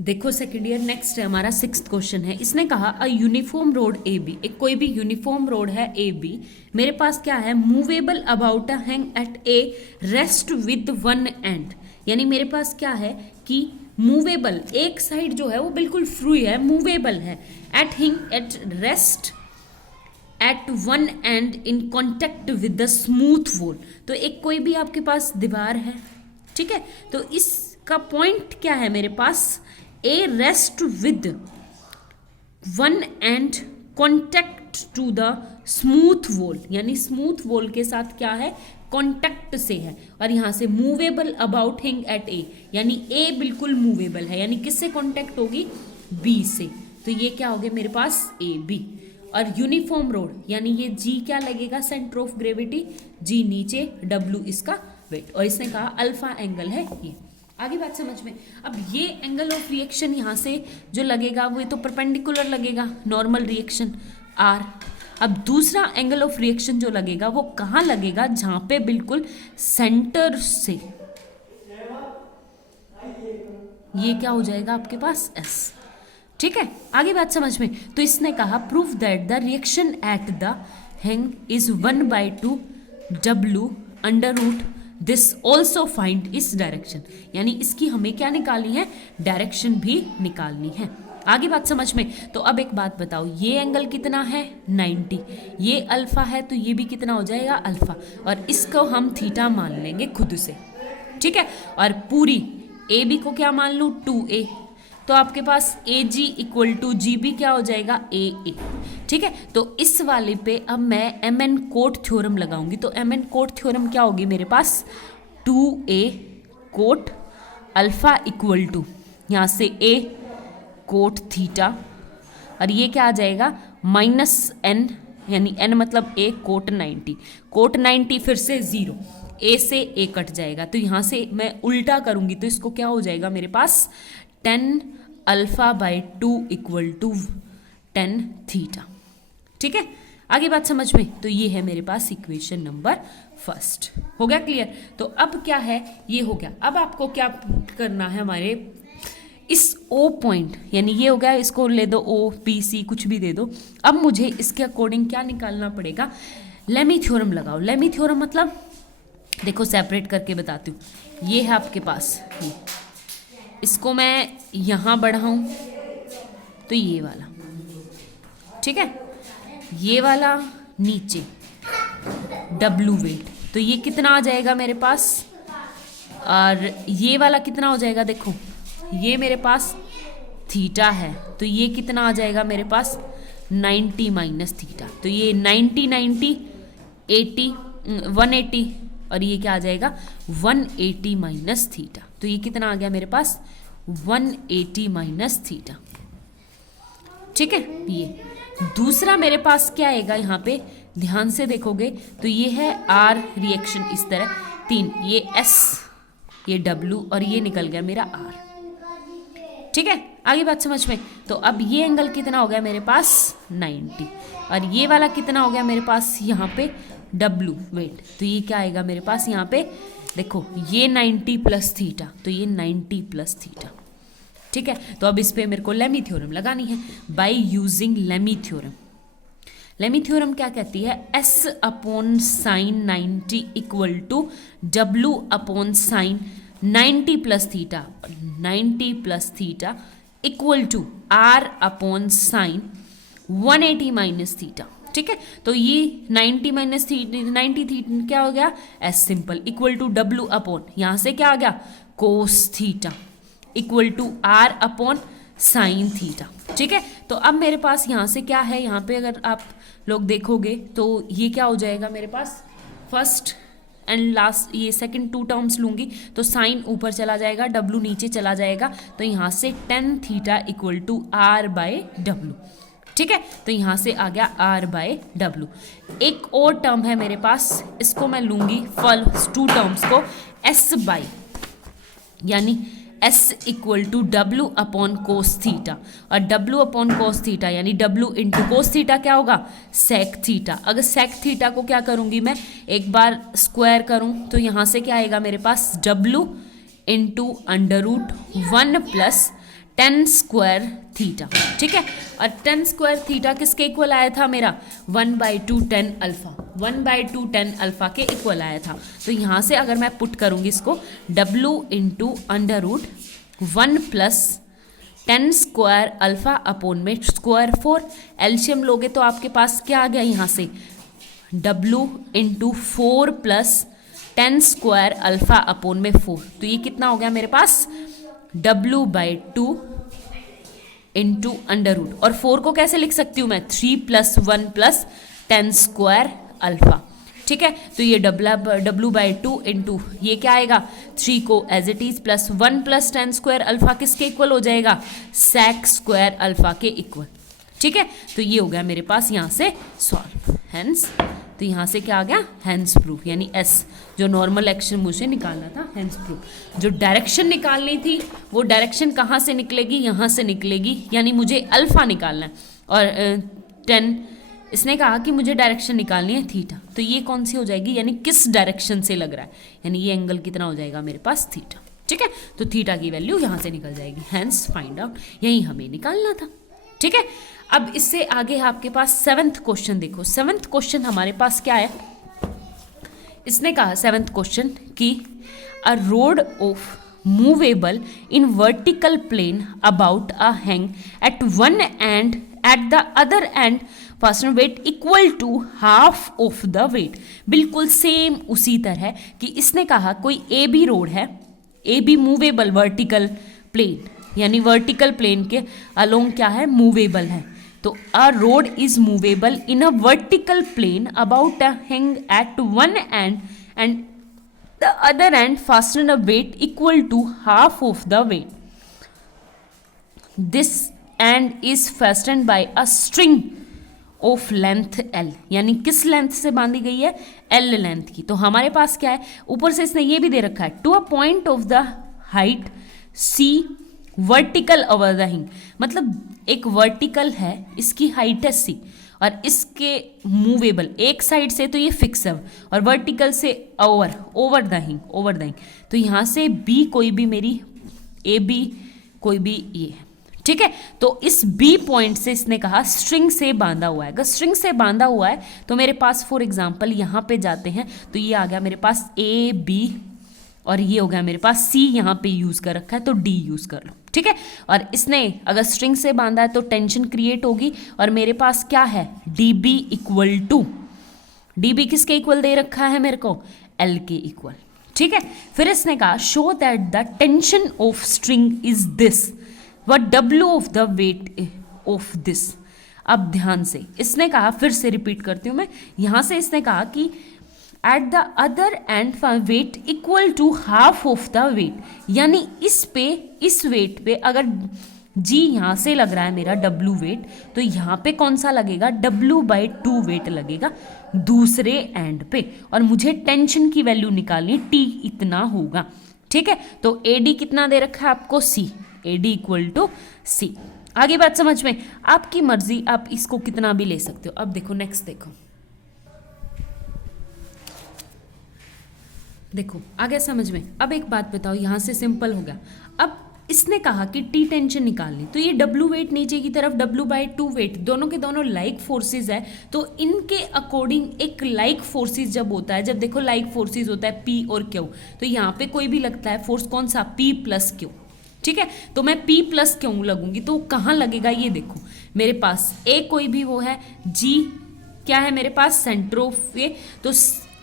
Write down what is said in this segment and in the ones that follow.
देखो second year next है हमारा 6th क्वेश्चन है। इसने कहा a uniform rod A B, एक कोई भी यूनिफॉर्म रोड है ए बी, मेरे पास क्या है, movable about a hang at a rest with one end. यानी मेरे पास क्या है कि मूवेबल, एक साइड जो है वो बिल्कुल फ्री है, मूवेबल है, एट हिंग at rest at one and in contact with the smooth wall. तो एक कोई भी आपके पास दीवार है, ठीक है, तो इसका पॉइंट क्या है मेरे पास, a rest with one end contact to the smooth wall, यानी स्मूथ वॉल के साथ क्या है, कॉन्टेक्ट से है, और यहाँ से मूवेबल अबाउट हिंग एट ए, यानी ए बिल्कुल मूवेबल है, यानी किससे कॉन्टेक्ट होगी, बी से। तो ये क्या हो गया मेरे पास, ए बी। और यूनिफॉर्म रोड यानी ये जी क्या लगेगा, सेंटर ऑफ ग्रेविटी, जी नीचे, डब्ल्यू इसका वेट, और इसने कहा अल्फा एंगल है ये। आगे बात समझ में। अब ये एंगल ऑफ रिएक्शन यहाँ से जो लगेगा वो तो परपेंडिकुलर लगेगा, नॉर्मल रिएक्शन आर। अब दूसरा एंगल ऑफ रिएक्शन जो लगेगा वो कहाँ लगेगा, जहाँ पे बिल्कुल सेंटर से, ये क्या हो जाएगा आपके पास, एस। ठीक है, आगे बात समझ में। तो इसने कहा proof that the reaction at the hinge is 1/2 W under root this also find इस डायरेक्शन, यानी इसकी हमें क्या निकालनी है, डायरेक्शन भी निकालनी है। आगे बात समझ में। तो अब एक बात बताओ, ये एंगल कितना है, 90, ये अल्फा है तो ये भी कितना हो जाएगा, अल्फा, और इसको हम थीटा मान लेंगे खुद से, ठीक है। और पूरी ए बी को क्या मान लूँ, 2a, तो आपके पास ए G equal to G B क्या हो जाएगा, ए, ठीक है। तो इस वाले पे अब मैं एम एन कोट थ्योरम लगाऊंगी, तो एम एन कोट थ्योरम क्या होगी मेरे पास, 2a cot alpha equal to, यहाँ से a कोट थीटा, और ये क्या आ जाएगा, -n, यानी n मतलब a कोट 90, कोट 90 फिर से 0, a से a कट जाएगा, तो यहाँ से मैं उल्टा करूंगी तो इसको क्या हो जाएगा मेरे पास, 10 alpha by 2 equal to 10 theta, ठीक है। आगे बात समझ में। तो ये है मेरे पास इक्वेशन नंबर फर्स्ट, हो गया क्लियर। तो अब क्या है, ये हो गया। अब आपको क्या करना है, हमारे इस ओ पॉइंट, यानी ये हो गया, इसको ले दो ओ बी सी कुछ भी दे दो। अब मुझे इसके अकॉर्डिंग क्या निकालना पड़ेगा, लेमी थ्योरम लगाओ। लेमी थ्योरम मतलब देखो सेपरेट करके बताती हूँ। ये है आपके पास, ये इसको मैं यहाँ बढ़ाऊँ तो ये वाला, ठीक है, ये वाला नीचे W वेट, तो ये कितना आ जाएगा मेरे पास, और ये वाला कितना हो जाएगा, देखो ये मेरे पास थीटा है तो ये कितना आ जाएगा मेरे पास, 90 माइनस थीटा, तो ये 90 90 80 180, और ये क्या आ जाएगा 180 माइनस थीटा, तो ये कितना आ गया मेरे पास 180 माइनस थीटा, ठीक है। ये दूसरा मेरे पास क्या आएगा, यहाँ पे ध्यान से देखोगे तो ये है आर रिएक्शन, इस तरह 3, ये एस, ये डब्ल्यू, और ये निकल गया मेरा आर, ठीक है। आगे बात समझ में। तो अब ये एंगल कितना हो गया मेरे पास 90, और ये वाला कितना हो गया मेरे पास यहाँ पे W वेट, तो ये क्या आएगा मेरे पास यहाँ पे, देखो ये 90 प्लस थीटा, तो ये 90 प्लस थीटा, ठीक है। तो अब इस पे मेरे को लेमी थ्योरम लगानी है, by using Lami theorem. Lami theorem क्या कहती है, S upon sine 90 equal to W upon sine 90 plus theta, 90 plus theta equal to R upon sine 180 minus theta, ठीक है। तो ये 90 माइनस 90 थीटा क्या हो गया, S simple equal to W upon, यहाँ से क्या आ गया cos theta equal to R upon sine theta, ठीक है। तो अब मेरे पास यहाँ से क्या है, यहाँ पे अगर आप लोग देखोगे तो ये क्या हो जाएगा मेरे पास, फर्स्ट एंड लास्ट, ये सेकंड 2 टर्म्स लूंगी तो साइन ऊपर चला जाएगा, W नीचे चला जाएगा, तो यहाँ से 10 theta equal to R by W, ठीक है। तो यहाँ से आ गया R बाय W। एक और टर्म है मेरे पास, इसको मैं लूंगी फर्स्ट 2 टर्म्स को S बाय, यानी S equal to W upon cos theta, और W अपॉन कोस थीटा यानी W इंटू कोस थीटा क्या होगा, सेक थीटा। अगर सेक थीटा को क्या करूँगी मैं, एक बार स्क्वायर करूँ तो यहाँ से क्या आएगा मेरे पास W into under root 1 plus tan square theta, ठीक है। और टेन स्क्वायर थीटा किसके इक्वल आया था मेरा, 1/2 टेन अल्फा, 1/2 टेन अल्फा के इक्वल आया था। तो यहाँ से अगर मैं पुट करूँगी इसको, W into under root 1 plus tan square alpha upon में स्क्वायर 4, एल्शियम लोगे तो आपके पास क्या आ गया यहाँ से, W into 4 plus tan square alpha upon में 4, तो ये कितना हो गया मेरे पास, W/2 इंटू अंडर रूट, और 4 को कैसे लिख सकती हूँ मैं, 3 + 1 + टेन स्क्वायर अल्फा, ठीक है। तो ये W/2 इंटू ये क्या आएगा, 3 को as it is plus 1 + tan square alpha किसके इक्वल हो जाएगा, सेक स्क्वायर अल्फा के इक्वल, ठीक है। तो ये हो गया मेरे पास यहाँ से सॉल्व, हैंस तो यहाँ से क्या आ गया, हैंस प्रूफ, यानी एस जो नॉर्मल एक्शन मुझे निकालना था, हैंस प्रूफ। जो डायरेक्शन निकालनी थी वो डायरेक्शन कहाँ से निकलेगी, यहाँ से निकलेगी, यानी मुझे अल्फा निकालना है। और 10 इसने कहा कि मुझे डायरेक्शन निकालनी है थीटा, तो ये कौन सी हो जाएगी, यानी किस डायरेक्शन से लग रहा है, यानी ये एंगल कितना हो जाएगा मेरे पास, थीटा, ठीक है। तो थीटा की वैल्यू यहाँ से निकल जाएगी, हैंस फाइंड आउट, यही हमें निकालना था, ठीक है। अब इससे आगे आपके पास 7th क्वेश्चन देखो, 7th क्वेश्चन हमारे पास क्या है, इसने कहा 7th क्वेश्चन कि a rod of movable in vertical plane about a hang at one end at the other end fastener weight equal to half of the weight. बिल्कुल same उसी तरह कि इसने कहा कोई ए बी रोड है, A B movable vertical plane, यानी vertical plane के अलोंग क्या है, मूवेबल है। तो a rod is movable in a vertical plane about a hang at one end the other end fasten a weight equal to half of the weight. This end is fastened by a string of length L, यानी किस length से बांधी गई है, L length की। तो हमारे पास क्या है, ऊपर से इसने ये भी दे रखा है, to a point of the height C vertical over the hinge, मतलब एक वर्टिकल है, इसकी हाइट है C और इसके मूवेबल एक साइड से तो ये फिक्स है और वर्टिकल से ओवर द हिंग, तो यहाँ से B कोई भी मेरी AB कोई भी ये है, ठीक है। तो इस B पॉइंट से इसने कहा स्ट्रिंग से बांधा हुआ है, अगर स्ट्रिंग से बांधा हुआ है तो मेरे पास फॉर एग्जांपल यहाँ पे जाते हैं तो ये आ गया मेरे पास AB और ये हो गया मेरे पास C, यहाँ पे यूज़ कर रखा है तो D यूज़ कर लो, ठीक है। और इसने अगर स्ट्रिंग से बांधा है तो टेंशन क्रिएट होगी और मेरे पास क्या है, DB इक्वल टू, DB किसके इक्वल दे रखा है मेरे को, L के इक्वल, ठीक है। फिर इसने कहा show that the tension of string is this what W of the weight of this. अब ध्यान से इसने कहा, फिर से रिपीट करती हूँ मैं, यहाँ से इसने कहा कि at the other end weight equal to half of the weight, यानी इस वेट पे अगर G यहाँ से लग रहा है मेरा W वेट, तो यहाँ पे कौन सा लगेगा, W/2 वेट लगेगा दूसरे एंड पे, और मुझे टेंशन की वैल्यू निकालनी, T इतना होगा, ठीक है। तो AD कितना दे रखा है आपको, C, AD equal to C। आगे बात समझ में, आपकी मर्जी, आप इसको कितना भी ले सकते हो। अब देखो नेक्स्ट, देखो आगे समझ में। अब एक बात बताओ, यहाँ से सिंपल हो गया। अब इसने कहा कि T टेंशन निकालनी, तो ये W वेट नीचे की तरफ, W/2 वेट, दोनों के दोनों लाइक फोर्सेस है, तो इनके अकॉर्डिंग एक लाइक फोर्सेस जब होता है, जब देखो लाइक फोर्सेस होता है P और Q, तो यहाँ पे कोई भी लगता है फोर्स कौन सा, P + Q, ठीक है। तो मैं P + Q लगूंगी तो कहाँ लगेगा, ये देखो मेरे पास A कोई भी वो है, G क्या है मेरे पास, सेंटर ऑफ ये, तो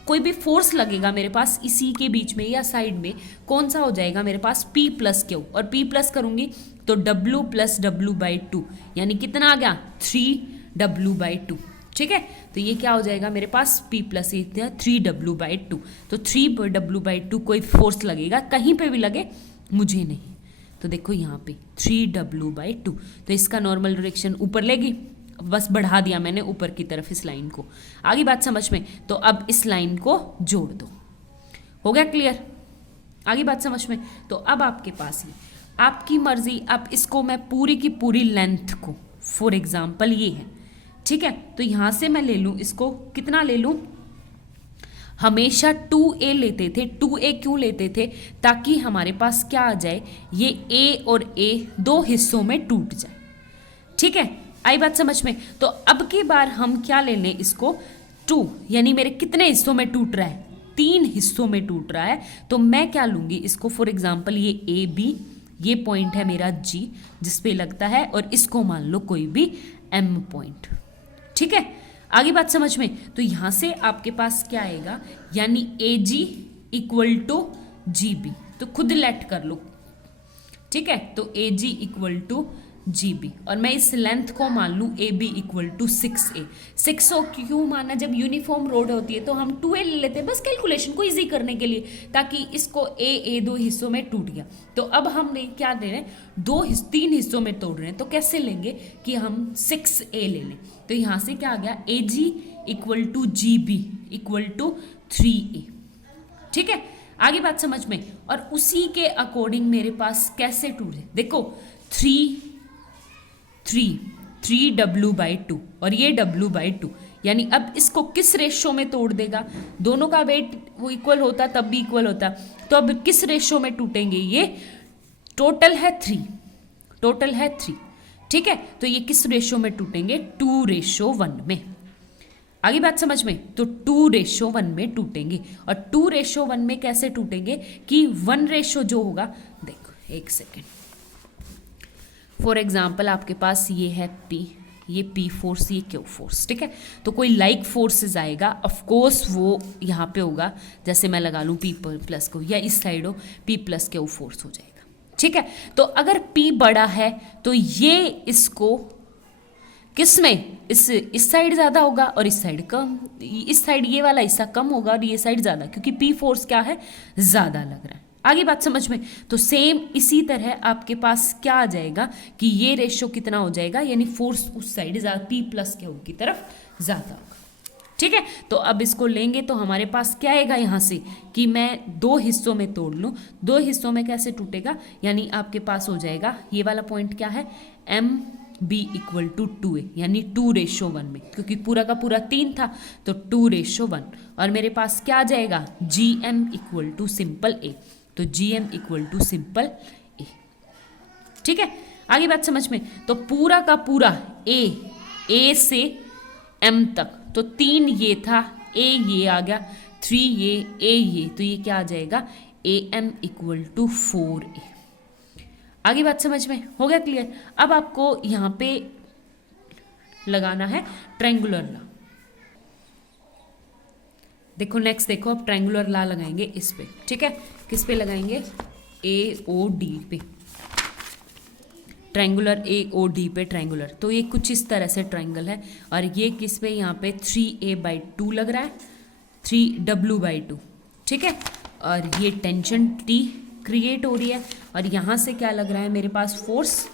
कोई भी फोर्स लगेगा मेरे पास इसी के बीच में या साइड में, कौन सा हो जाएगा मेरे पास, P + Q, और P प्लस करूंगी तो W + W/2, यानी कितना आ गया, 3W/2, ठीक है। तो ये क्या हो जाएगा मेरे पास, P + 3W/2, तो 3W/2 कोई फोर्स लगेगा, कहीं पे भी लगे मुझे नहीं, तो देखो यहाँ पे 3W/2, तो इसका नॉर्मल डायरेक्शन ऊपर लेगी, बस बढ़ा दिया मैंने ऊपर की तरफ इस लाइन को। आगे बात समझ में, तो अब इस लाइन को जोड़ दो, हो गया क्लियर, आगे बात समझ में। तो अब आपके पास ही आपकी मर्जी, अब इसको मैं पूरी की पूरी लेंथ को, फॉर एग्जाम्पल ये है, ठीक है, तो यहाँ से मैं ले लूँ इसको, कितना ले लूँ, हमेशा 2a लेते थे। 2a क्यों लेते थे? ताकि हमारे पास क्या आ जाए, ये a और a दो हिस्सों में टूट जाए। ठीक है, आई बात समझ में? तो अब की बार हम क्या ले लें इसको, 2, यानी मेरे कितने हिस्सों में टूट रहा है, 3 हिस्सों में टूट रहा है। तो मैं क्या लूँगी इसको, फॉर एग्जाम्पल ये ए बी, ये पॉइंट है मेरा जी जिस पे लगता है, और इसको मान लो कोई भी एम पॉइंट। ठीक है, आगे बात समझ में? तो यहाँ से आपके पास क्या आएगा, यानी ए G equal to G B, तो खुद लेट कर लो। ठीक है, तो ए G equal to G B, और मैं इस लेंथ को मान लूँ A B equal to 6a। 6 क्यों माना, जब यूनिफॉर्म रोड होती है तो हम 2a ले लेते हैं बस कैलकुलेशन को इजी करने के लिए, ताकि इसको ए दो हिस्सों में टूट गया। तो अब हम क्या दे रहे हैं, 3 हिस्सों में तोड़ रहे हैं, तो कैसे लेंगे कि हम 6a ले लें। तो यहाँ से क्या आ गया, A G equal to G B equal to 3a। ठीक है, आगे बात समझ में? और उसी के अकॉर्डिंग मेरे पास कैसे टूटे, देखो 3w/2 और ये w/2, यानी अब इसको किस रेशो में तोड़ देगा, दोनों का वेट वो इक्वल होता तब भी इक्वल होता, तो अब किस रेशो में टूटेंगे, ये टोटल है 3। ठीक है, तो ये किस रेशो में टूटेंगे, 2:1 में। आगे बात समझ में? तो 2:1 में टूटेंगे, और 2:1 में कैसे टूटेंगे कि 1 रेशो जो होगा, देखो एक सेकेंड, फॉर एग्जाम्पल आपके पास ये है P, ये P फोर्स, ये Q फोर्स। ठीक है, तो कोई लाइक फोर्सेस आएगा, ऑफ कोर्स वो यहाँ पे होगा, जैसे मैं लगा लूँ P प्लस को, या इस साइड हो P प्लस Q फोर्स हो जाएगा। ठीक है, तो अगर P बड़ा है तो ये इसको किस में, इस साइड ज़्यादा होगा और इस साइड कम, इस साइड ये वाला हिस्सा कम होगा और ये साइड ज़्यादा, क्योंकि P फोर्स क्या है, ज़्यादा लग रहा है। आगे बात समझ में? तो सेम इसी तरह आपके पास क्या आ जाएगा कि ये रेशो कितना हो जाएगा, यानी फोर्स उस साइड P प्लस Q की तरफ ज़्यादा होगा। ठीक है, तो अब इसको लेंगे तो हमारे पास क्या आएगा यहाँ से कि मैं 2 हिस्सों में तोड़ लूँ। 2 हिस्सों में कैसे टूटेगा, यानी आपके पास हो जाएगा ये वाला पॉइंट क्या है, M B equal to 2a, यानी 2:1 में, क्योंकि पूरा का पूरा 3 था तो 2:1, और मेरे पास क्या आ जाएगा, G M equal to simple A, तो G M equal to simple A. ठीक है, आगे बात समझ में? तो पूरा का पूरा ए से एम तक, तो 3 ये था, ये आ गया, 3 ये, तो ये क्या आ जाएगा, A M equal to 4a। आगे बात समझ में? हो गया क्लियर? अब आपको यहाँ पे लगाना है ट्रायंगुलर लॉ। देखो नेक्स्ट, देखो अब ट्रायंगुलर लॉ लगाएंगे इस पे। ठीक है, किस पे लगाएंगे, AOD पे, ट्रायंगुलर AOD पे ट्रायंगुलर। तो ये कुछ इस तरह से ट्रायंगल है, और ये किस पे, यहाँ पे 3a/2 लग रहा है, 3w/2। ठीक है, और ये टेंशन T क्रिएट हो रही है, और यहाँ से क्या लग रहा है मेरे पास, फोर्स,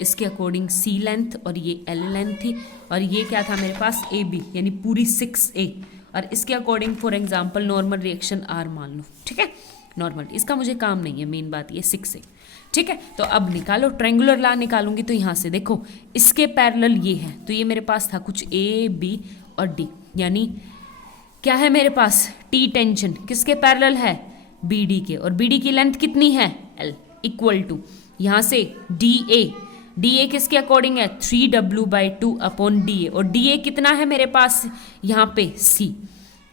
इसके अकॉर्डिंग C लेंथ, और ये L लेंथ थी, और ये क्या था मेरे पास, AB, यानी पूरी 6a, और इसके according for example normal reaction R मान लो। ठीक है, नॉर्मल, इसका मुझे काम नहीं है, मेन बात ये 6a। ठीक है, तो अब निकालो, ट्रायंगुलर लॉ निकालूंगी, तो यहाँ से देखो इसके पैरेलल ये है, तो ये मेरे पास था कुछ A, B और D, यानी क्या है मेरे पास, T टेंशन किसके पैरेलल है, BD के, और BD की लेंथ कितनी है, L, इक्वल टू यहाँ से DA किसके अकॉर्डिंग है, 3w/2 अपॉन DA, और DA कितना है मेरे पास यहाँ पे C,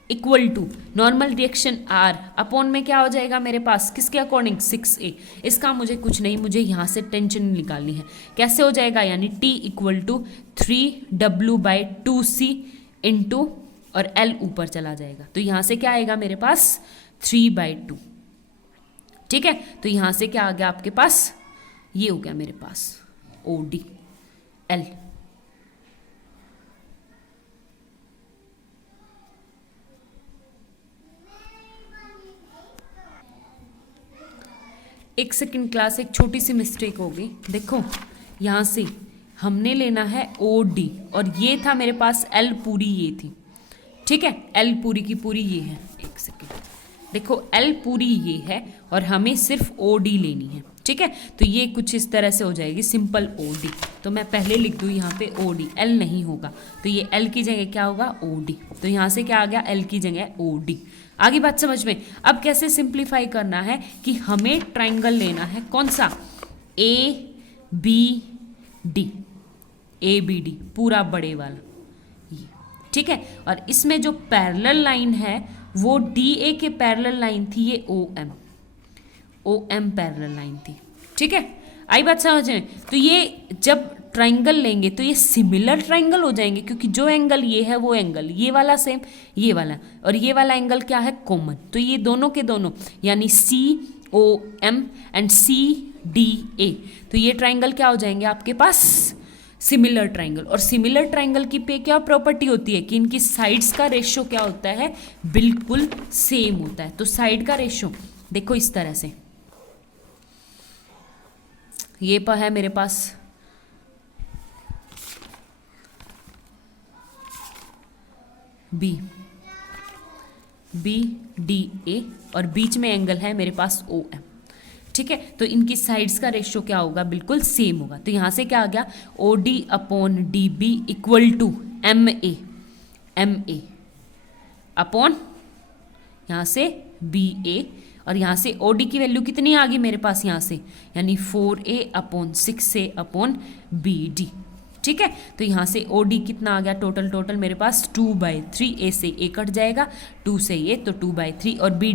equal to normal reaction R upon में क्या हो जाएगा मेरे पास, किसके अकॉर्डिंग, 6a। इसका मुझे कुछ नहीं, मुझे यहाँ से टेंशन निकालनी है, कैसे हो जाएगा, यानी T equal to 3w/2c into, और L ऊपर चला जाएगा, तो यहाँ से क्या आएगा मेरे पास, 3/2। ठीक है, तो यहाँ से क्या आ गया आपके पास, ये हो गया मेरे पास OD L। एक सेकंड क्लास, एक छोटी सी मिस्टेक हो गई। देखो यहाँ से हमने लेना है OD, और ये था मेरे पास L पूरी ये थी। ठीक है, L पूरी की पूरी ये है, एक सेकंड, देखो L पूरी ये है और हमें सिर्फ OD लेनी है। ठीक है, तो ये कुछ इस तरह से हो जाएगी सिंपल ओ डी। तो मैं पहले लिख दूँ यहाँ पे ओ डी, एल नहीं होगा, तो ये एल की जगह क्या होगा ओ डी। तो यहाँ से क्या आ गया एल की जगह ओ डी। आगे बात समझ में। अब कैसे सिंप्लीफाई करना है कि हमें ट्राइंगल लेना है कौन सा, A B D, A B D पूरा बड़े वाला ये, ठीक है। और इसमें जो पैरेलल लाइन है वो डी ए के पैरेलल लाइन थी, ये ओ एम पैरेलल लाइन थी, ठीक है। आई बात समझ में। तो ये जब ट्राइंगल लेंगे तो ये सिमिलर ट्राइंगल हो जाएंगे, क्योंकि जो एंगल ये है वो एंगल ये वाला सेम, ये वाला और ये वाला एंगल क्या है कॉमन। तो ये दोनों के दोनों यानी C O M and C D A, तो ये ट्राइंगल क्या हो जाएंगे आपके पास सिमिलर ट्राइंगल। और सिमिलर ट्राइंगल की पे क्या प्रॉपर्टी होती है कि इनकी साइड्स का रेशियो क्या होता है, बिल्कुल सेम होता है। तो साइड का रेशियो देखो इस तरह से, ये पर है मेरे पास बी डी ए और बीच में एंगल है मेरे पास ओ एम, ठीक है। तो इनकी साइड्स का रेशियो क्या होगा, बिल्कुल सेम होगा। तो यहाँ से क्या आ गया O D upon D B equal to M A upon यहाँ से बी ए, और यहाँ से ओ डी की वैल्यू कितनी आ गई मेरे पास यहाँ से, यानी 4a upon 6a upon B D, ठीक है। तो यहाँ से ओ डी कितना आ गया टोटल मेरे पास 2/3, ए से ए कट जाएगा, 2 से ये तो 2/3, और बी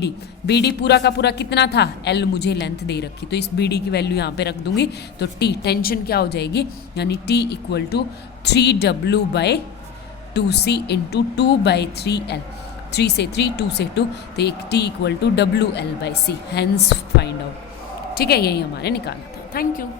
डी पूरा का पूरा कितना था, एल मुझे लेंथ दे रखी, तो इस बी डी की वैल्यू यहाँ पे रख दूंगी। तो टी टेंशन क्या हो जाएगी, यानी T equal to 3w/2c into 2/3l, 3 से 3 2 से 2, तो एक T equal to WL/c, hence find out, ठीक है। यही हमारे निकालना था। Thank you.